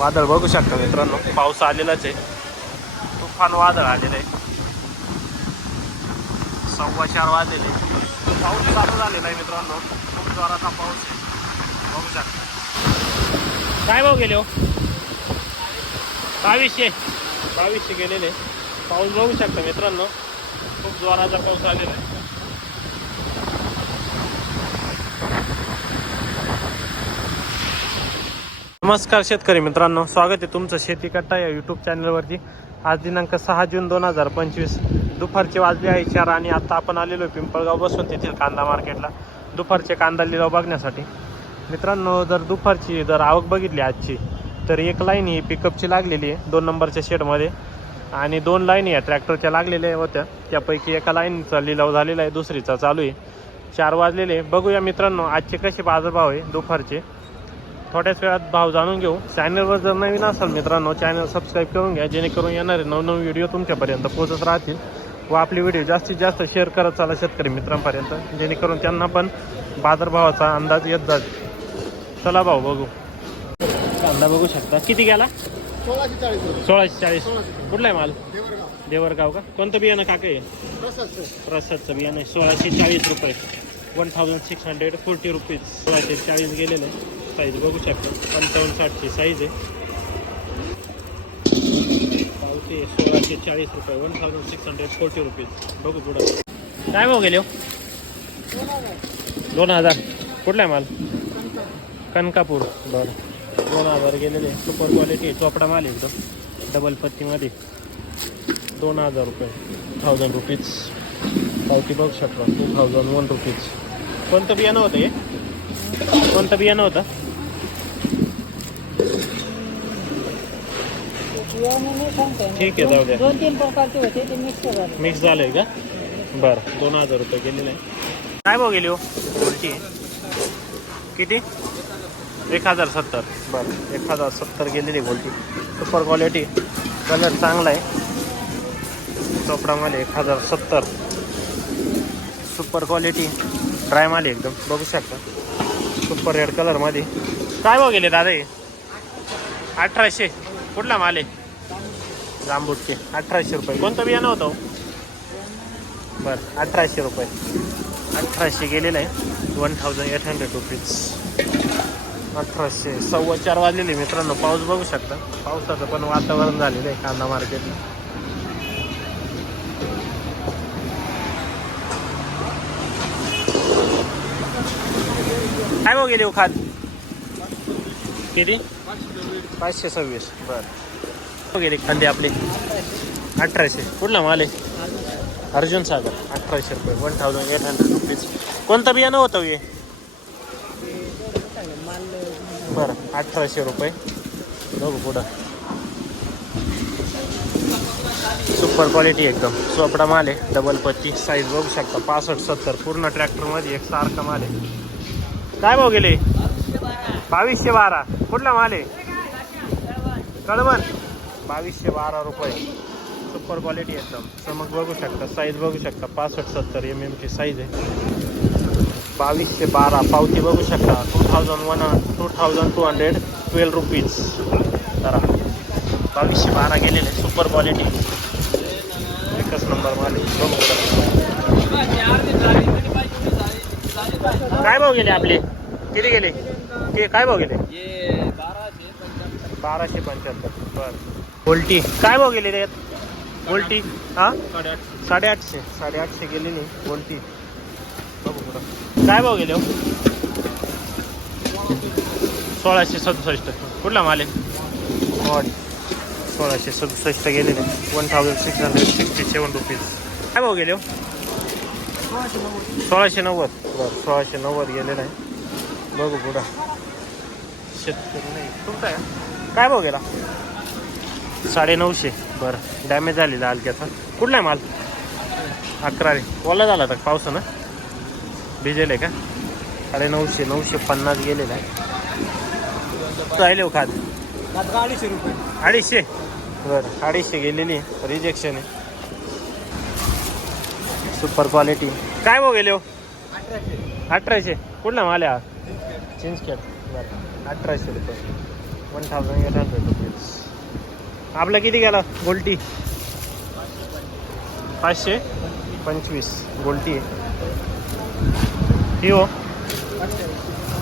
वादळ बघू शकता मित्रांनो. पाऊस आलेलाच आहे. तुफान वादळ आलेलं आहे. सव्वा चार वाजलेले पाऊस चालू झालेला आहे मित्रांनो. खूप जोराचा पाऊस आहे. बघू शकता. काय भाऊ गेले हो? बावीसशे. बावीसशे गेलेले. पाऊस बघू शकता मित्रांनो. खूप जोराचा पाऊस आलेला आहे. नमस्कार शेतकरी मित्रांनो स्वागत आहे तुमचं शेती कट्टा या यूट्यूब चॅनलवरती आज दिनांक सहा जून दोन हजार पंचवीस. दुपारचे वाजले आहे चार आणि आता आपण आलेलो आहे पिंपळगाव बसून तेथील कांदा मार्केटला. दुपारचे कांदा लिलाव बघण्यासाठी. मित्रांनो जर दुपारची जर आवक बघितली आजची तर एक लाईन ही पिकअपची लागलेली आहे दोन नंबरच्या शेडमध्ये. आणि दोन लाईन या ट्रॅक्टरच्या लागलेल्या होत्या. त्यापैकी एका लाईनचा लिलाव झालेला आहे दुसरीचा चालू आहे. चार वाजलेले बघूया मित्रांनो आजचे कसे बाजारभाव आहे दुपारचे. थोड्याच वेळात भाव जाणून घेऊ. चॅनलवर जर नवीन असाल मित्रांनो चॅनल सबस्क्राईब करून घ्या जेणेकरून येणारे नवनवीन व्हिडिओ तुमच्यापर्यंत पोहोचत राहतील व आपली व्हिडिओ जास्तीत जास्त शेअर करत चाला शेतकरी मित्रांपर्यंत जेणेकरून त्यांना पण बाजारभावाचा अंदाज येत जाईल. चला भाऊ बघू. कांदा बघू शकता. किती गेला? सोळाशे चाळीस कुठला आहे माल? देवरगाव. का? कोणतं बियाणं काका आहे प्रसादचं. बियाणं सोळाशे चाळीस रुपये. One thousand six hundred forty rupees सोळाशे चाळीस गेलेलं. आहे साईज बघू शकता. पंचावन्न साठची साईज आहे. पावते सोळाशे चाळीस रुपये one thousand six hundred forty rupees बघू पुढं. काय भाव गेले हो? दोन हजार. कुठला आहे माल? कनकापूर. बरं. दोन हजार गेलेले सुपर क्वालिटी चोपडा माल आहे एकदम. डबल पत्तीमध्ये दोन हजार रुपये. थाउजंड रुपीज पावती बघू शकता. टू थाउजंड वन रुपीज कोणतं बियाणं होतं हे? कोणतं बियाणं होतं? ठीक आहे, जाऊ द्या. दोन तीन प्रकारचे होते ते मिक्स झाले मिक्स झालं का? बरं दोन हजार रुपये गेलेले. काय भाव गेली हो? गोल्टी किती? एक हजार सत्तर. बरं एक हजार सत्तर गेलेली गोल्टी सुपर क्वालिटी कलर चांगला आहे. चोपडामध्ये एक हजार सत्तर. सुपर क्वालिटी ड्राय माल एकदम. बघू शकता. सुपर रेड कलरमध्ये काय भाव गेले दादा हे? अठराशे. कुठला माल आहे? जांबूटचे अठराशे रुपये. कोणतं बियाणं होतं हो? बरं अठराशे रुपये. अठराशे गेलेलं आहे. One thousand eight hundred rupees अठराशे सव्वा चार वाजलेले मित्रांनो. पाऊस बघू शकता. पावसाचं पण वातावरण झालेलं आहे कांदा मार्केटला. काय भाव गेले हो खाद किती? पाचशे सव्वीस. बरं. गेले कांदे आपले. अठराशे. कुठला माल आहे? अर्जुन सागर. अठराशे रुपये. One thousand eight hundred rupees कोणतं बियाणं होतं हो हे बरं. अठराशे रुपये. बघू पुढं. सुपर क्वालिटी एकदम. चोपडा माल आहे. डबल पत्ती. साईज बघू शकता. पासष्ट सत्तर. पूर्ण ट्रॅक्टरमध्ये एक सारखा माल आहे. काय भाऊ गेले? बावीसशे बारा. कुठला माल आहे? कळवण. बावीसशे बारा रुपये. सुपर क्वालिटी एकदम. चमक बघू शकता साईज बघू शकता पासष्ट सत्तर एम एम एमची साईज आहे. बावीसशे बारा पावती बघू शकता. Two thousand one two thousand two hundred twelve rupees जरा बावीसशे बारा गेलेले सुपर क्वालिटी एकच नंबर माल जरा. काय भाव गेले आपले? किती गेले? ते काय भाव गेले? बाराशे पंच्याहत्तर. बर. उलटी. काय भाव गेले रे उलटी हा? साडेआठशे. साडेआठशे उलटी. बघू पुढं. काय भाव गेले हो? सोळाशे सदुसष्ट. कुठला माल आहे? सोळाशे सदुसष्ट गेलेले one thousand six hundred sixty seven rupees काय भाव गेले हो? सोळाशे नव्वद. बरं सोळाशे नव्वद गेलेलं आहे बघू पुढं. शेतकरी नाही. तुमचा? काय भाव गेला? साडे नऊशे बरं डॅमेज झालेला हलक्याचा कुठला आहे माल? अकरा रे. ओला झाला तर पावसानं भिजेल आहे का? साडे नऊशे नऊशे पन्नास गेलेला आहे. राहिले खाद अडीचशे रुपये अडीचशे. बरं अडीचशे गेलेली रिजेक्शन आहे. सुपर क्वालिटी काय भाव गेले हो? अठराशे. कुठला माल आहे हा? चिंचखेड बरं अठराशे रुपये. One thousand eight hundred rupees आपलं किती गेला? गोल्टी. पाचशे? पंचवीस. गोल्टी. आहे ही हो.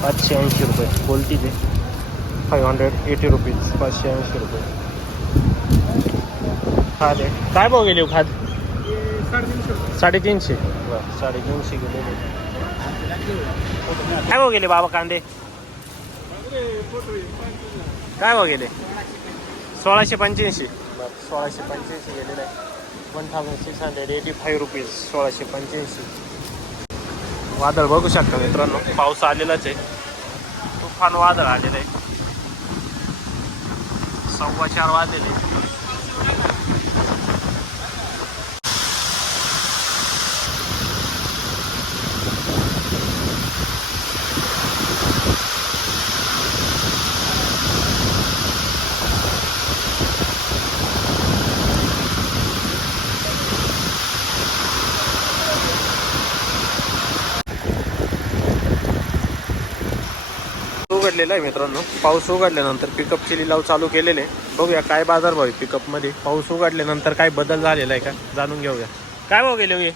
पाचशे ऐंशी रुपये. गोल्टीचे फाईव्ह हंड्रेड एटी रुपीज पाचशे ऐंशी रुपये. खाद आहे काय भाव गेले हो खाद साडेतीनशे. बरं साडेतीनशे गेले. काय भाव गेले बाबा कांदे? काय भाव गेले? सोळाशे पंच्याऐंशी. बरं सोळाशे पंच्याऐंशी गेलेलं आहे. One thousand six hundred eighty five rupees सोळाशे पंच्याऐंशी. वादळ बघू शकता मित्रांनो पाऊस आलेलाच आहे. तुफान वादळ आलेलं आहे. सव्वा चार वाजलेले. उघडलेला आहे मित्रांनो. पाऊस उघडल्यानंतर पिकअपचे लिलाव चालू केलेले बघूया काय बाजार भाव आहे पिकअपमध्ये पाऊस उघडल्यानंतर काय बदल झालेला आहे का? जाणून घेऊया. काय भाव गेले हो हे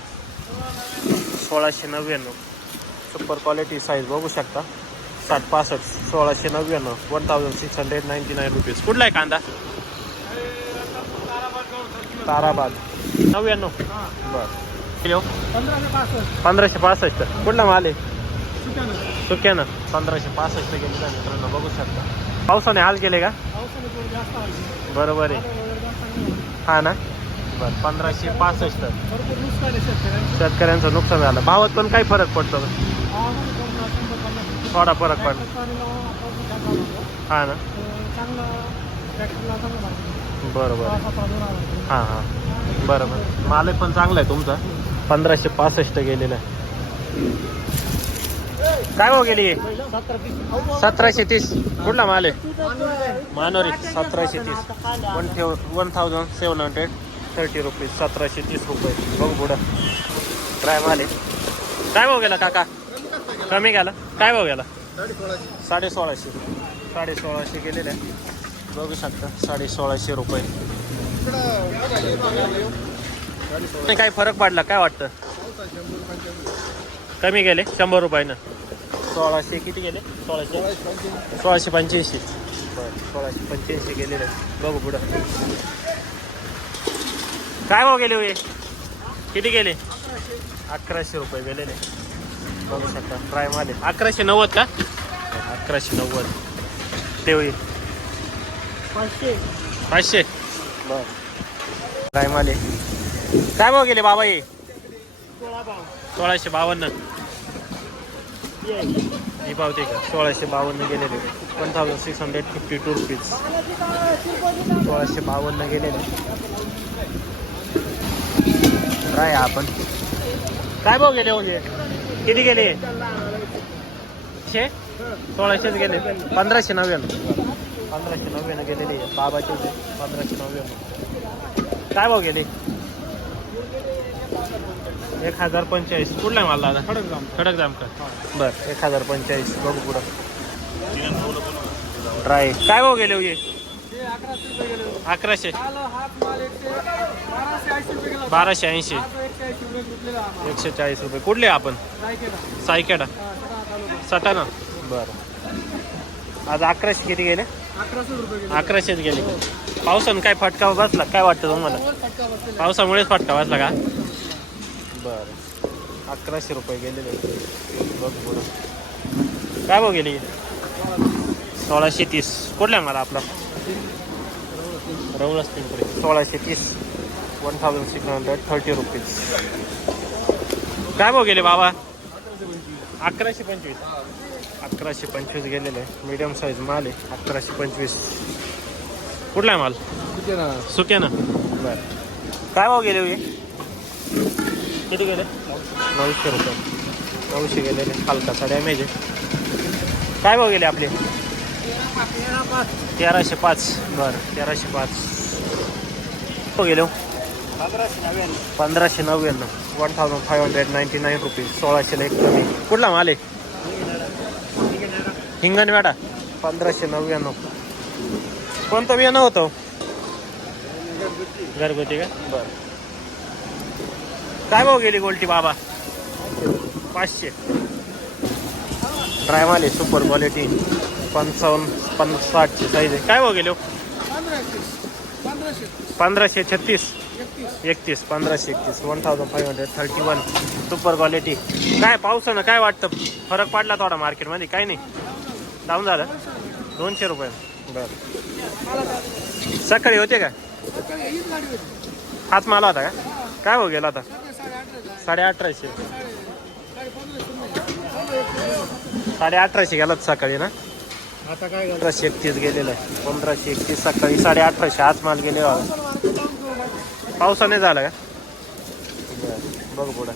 सोळाशे नव्याण्णव. सुपर क्वालिटी साईज बघू शकता. साठ पासष्ट सोळाशे नव्याण्णव. One thousand six hundred ninety nine rupees कुठला आहे कांदा? ताराबाद. नव्याण्णव. बरं. किलो? पंधराशे पासष्ट पंधराशे पासष्ट. कुठला माल आहे? सुक्यानं. पंधराशे पासष्ट गेलेला आहे मित्रांनो? बघू शकता. पावसाने हाल केले का? बरोबर आहे. हा ना? बरं पंधराशे पासष्ट. शेतकऱ्यांचं. नुकसान झालं. भावात पण काही फरक पडतो का? थोडा फरक होता. हा ना. बरोबर. हां हां. बरोबर. माल पण चांगला आहे तुमचा. पंधराशे पासष्ट गेलेला आहे. काय भाव गेली? सतराशे तीस. कुठला माल आहे? मानोरी सतराशे तीस. वन ठेव one thousand seven hundred thirty rupees सतराशे तीस रुपये. बघू पुढं. काय माल आहे? काय भाव गेला काका? कमी गेला? काय भाव गेला? साडे सोळाशे साडे सोळाशे गेलेले बघू शकता साडे सोळाशे रुपये. नाही, काय फरक पडला काय वाटतं? कमी गेले शंभर रुपयानं. सोळाशे किती गेले? सोळाशे. सोळाशे पंच्याऐंशी. बरं सोळाशे पंच्याऐंशी गेलेले. बघू पुढं. काय भाव गेले होय किती गेले? अकराशे रुपये गेलेले. बघू शकता ट्राय माले अकराशे नव्वद का? अकराशे नव्वद. ते होईल पाचशे. पाचशे. बर. ट्राय माले काय भाव गेले बाबा हे? सोळाशे बावन्न. ही पावते का? सोळाशे बावन्न गेलेले. One thousand six hundred fifty two rupees सोळाशे बावन्न गेलेले. काय आपण? काय भाव गेले म्हणजे? किती गेले? शे? सोळाशेच गेले. पंधराशे नव्याण्णव. पंधराशे नव्याण्णव गेलेले. बाबाचे पंधराशे नव्याण्णव. काय भाव गेले? एक हजार पंचेचाळीस. कुठला आहे मला दादा? खडक जाम खडक जाम का बर एक हजार पंचेचाळीस. बघू पुढं. ड्राय काय भाव गेले हो अकराशे. बाराशे ऐंशी. एकशे चाळीस रुपये. कुठले आपण? सायकेडा. सटाणा. बरं. आज अकराशे किती गेले? अकराशेच गेले. पावसानं काय फटका बसला? काय वाटतं तुम्हाला? पावसामुळेच फटका बसला का? बरं. अकराशे रुपये गेलेले बघ पुढं. काय भाव गेली? सोळाशे तीस. कुठला आहे मला आपला? रवळच पिंपरी सोळाशे तीस. One thousand six hundred thirty rupees काय भाव गेले बाबा? अकराशे पंचवीस. अकराशे पंचवीस गेलेले आहे. मीडियम साईज माल आहे. अकराशे पंचवीस. कुठला आहे माल? सुक्या ना बरं. काय भाव गेले हे? किती गेले? नऊशे रुपये. नऊशे गेलेले हलका साड्या डॅमेज आहे. काय भाव गेले आपले? तेराशे पाच. बरं तेराशे पाच. हो गेले? पंधराशे नव्याण्णव. पंधराशे नव्याण्णव. One thousand five hundred ninety nine rupees सोळाशेला एक कमी. कुठला माल आहे? हिंगणवेडा पंधराशे नव्याण्णव. कोणतं बियाणं होतं? घरगुती का? बर. काय भाऊ गेली गोल्टी बाबा? पाचशे. ड्रायमाले सुपर क्वालिटी पंचावन्न पन्नास साठशे साईज आहे. काय भाऊ गेले हो? पंधराशे छत्तीस. एकतीस. पंधराशे एकतीस. One thousand five hundred thirty one super quality काय पावसानं काय वाटतं? फरक पडला थोडा मार्केटमध्ये काय नाही? डाऊन झालं? दोनशे रुपये. बरं. सकाळी होते का? हाच माला होता का? काय हो गेला आता? साडे अठराशे साडे अठराशे गेला सकाळी ना? आता काय अठराशे एकतीस गेलेलं. आहे पंधराशे एकतीस सकाळी साडे अठराशे आज माल गेले पावसाने झाला का? बघ पुढं.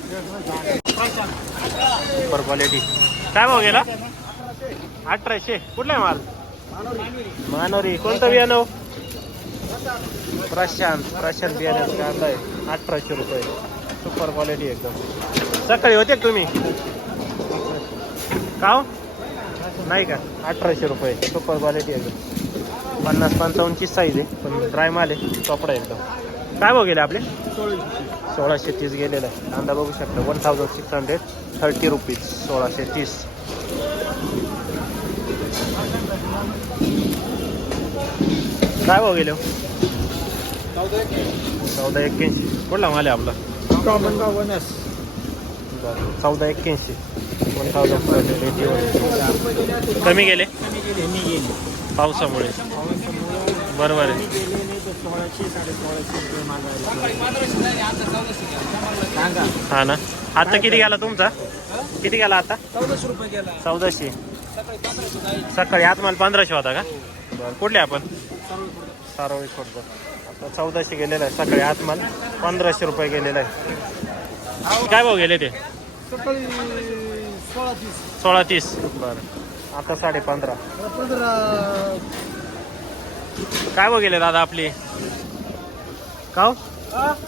सुपर क्वालिटी काय भाव गेला? अठराशे. कुठला माल? मानोरी. कोणतं बियाणं हो? प्रशांत. प्रशांत बियाण्याचं कांदा आहे. अठराशे रुपये. सुपर क्वालिटी एकदम. सकाळी होते तुम्ही? का नाही का? अठराशे रुपये. सुपर क्वालिटी एकदम. पन्नास पंचावन्नची साईज आहे पण ड्राय माल आहे कपडा एकदम. काय भाव गेले आपले? सोळाशे तीस गेलेला आहे. कांदा बघू शकता one thousand six hundred thirty rupees सोळाशे तीस. काय भाव गेले हो? चौदा एक्क्याऐंशी. कुठला माल आहे आपला? बरं चौदा एक्क्याऐंशी. वन थाउजंड एटी कमी गेले? पावसामुळे. बरोबर आहे. हा ना. आता किती गेला तुमचा? किती गेला आता? चौदाशे रुपये गेला. चौदाशे. सकाळी आत मला पंधराशे होता का? बरं. कुठले आपण? सारोळी खोडतो आता चौदाशे गेलेला आहे सकाळी आत माल पंधराशे रुपये गेलेला आहे. काय भाव गेले ते? सकाळी सोळा तीस. सोळा तीस. बरं. आता साडे पंधरा. पंधरा. काय भाव गेले दादा आपले? काव?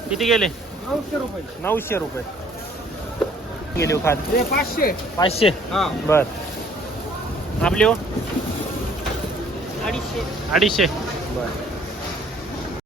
किती गेले? नऊशे रुपये. नऊशे रुपये. गेले हो खात पाचशे. पाचशे. हा. बर. आपली हो? अडीचशे. अडीचशे. बर.